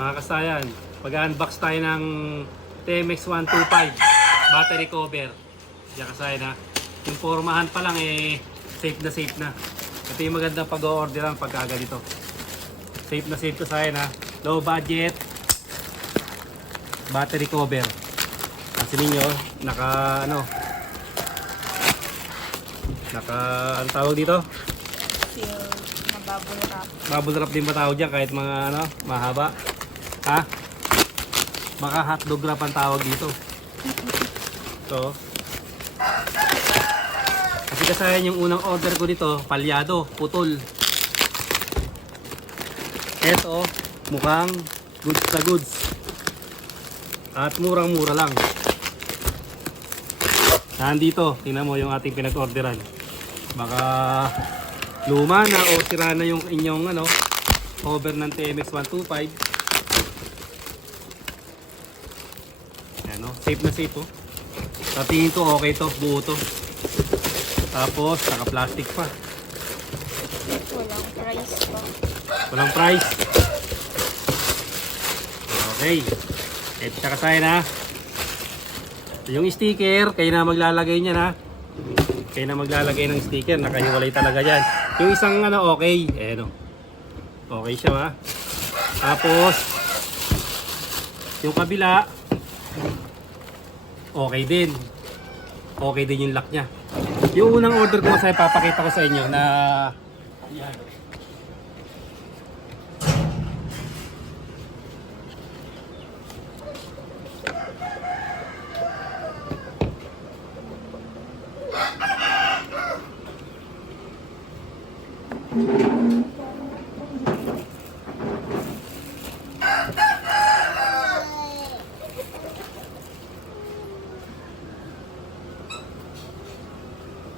Mga kasayan, mag-unbox tayo ng TMX125 battery cover. Diyan kasayan ha. Yung pormahan pa lang safe na. Ito yung magandang pag-o-orderan pagka ganito. Safe na safe kasayan ha. Low budget battery cover. Kasi ninyo, anong tawag dito? Seal na bubble wrap. Bubble wrap din ba tawag dyan kahit mga mahaba? Ha? Baka hotdog wrap ang tawag dito. So, kasi kasayan yung unang order ko dito, palyado, putol. Eto, mukhang goods na goods. At murang-mura lang. Nandito, tingnan mo yung ating pinag-orderan. Baka luma na o sira na yung inyong cover ng TMX125. Ayan, safe na safe. Sa tingin ko okay to, buo to. Tapos naka-plastic pa. Walang price pa. Walang price. Okay. Ito siya kasayan ha. Yung sticker, kayo na maglalagay niyan ha. Kayo na maglalagay ng sticker, nakahiwalay talaga yan. Yung isang okay. Okay siya ha. Tapos yung kabila okay din. Okay din yung lock niya. Yung unang order ko masaya papakita ko sa inyo na yan.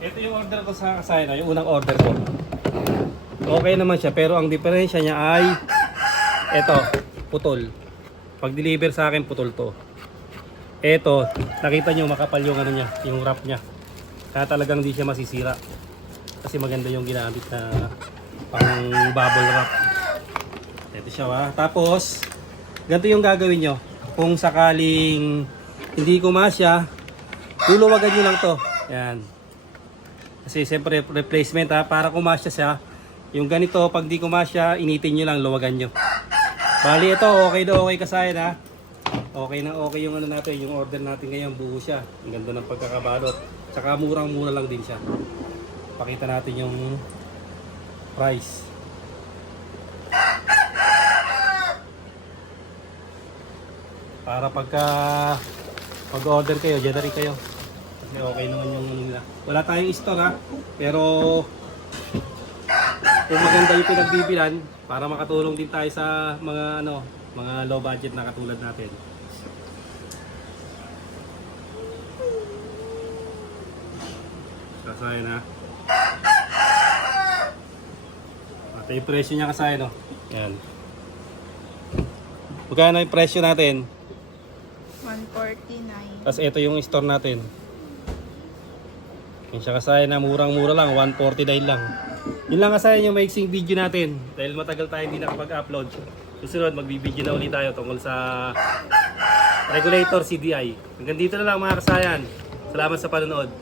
Ito yung order ko sa kasayan, yung unang order ko. Okay naman siya, pero ang diferensya niya ay ito, putol. Pag deliver sa akin, putol to. Ito, nakita niyo makapal yung niya, yung wrap niya. Kaya talagang hindi siya masisira. Kasi maganda yung ginamit na pang bubble wrap. Ito siya ha. Tapos, ganito yung gagawin nyo. Kung sakaling hindi kumasya, luluwagan nyo lang to. Yan. Kasi siyempre replacement ha, para kumasya siya. Yung ganito, pag di kumasya, initin nyo lang, luwagan nyo. Bali ito, okay na okay kasayan ha. Okay na okay yung natin, yung order natin ngayon, buo siya. Ang ganda ng pagkakabalot. Tsaka murang-mura lang din siya. Pakita natin yung price. Para pag-order kayo, dyan na rin kayo. Kasi okay naman yung nila. Wala tayong stock ha. Pero kung maganda yung pinagbibilan, para makatulong din tayo sa mga mga low budget na katulad natin. Kasayan ha. Ito yung presyo niya kasayan Yan. Magkano yung presyo natin? 149. Tapos ito yung store natin. Yung siya kasayan na murang-mura lang, 149 lang. Yun lang kasayan yung maiksing video natin. Dahil matagal tayo hindi nakapag-upload. Susunod, magbibideo na ulit tayo tungkol sa regulator CDI. Hanggang dito na lang mga kasayan. Salamat sa panonood.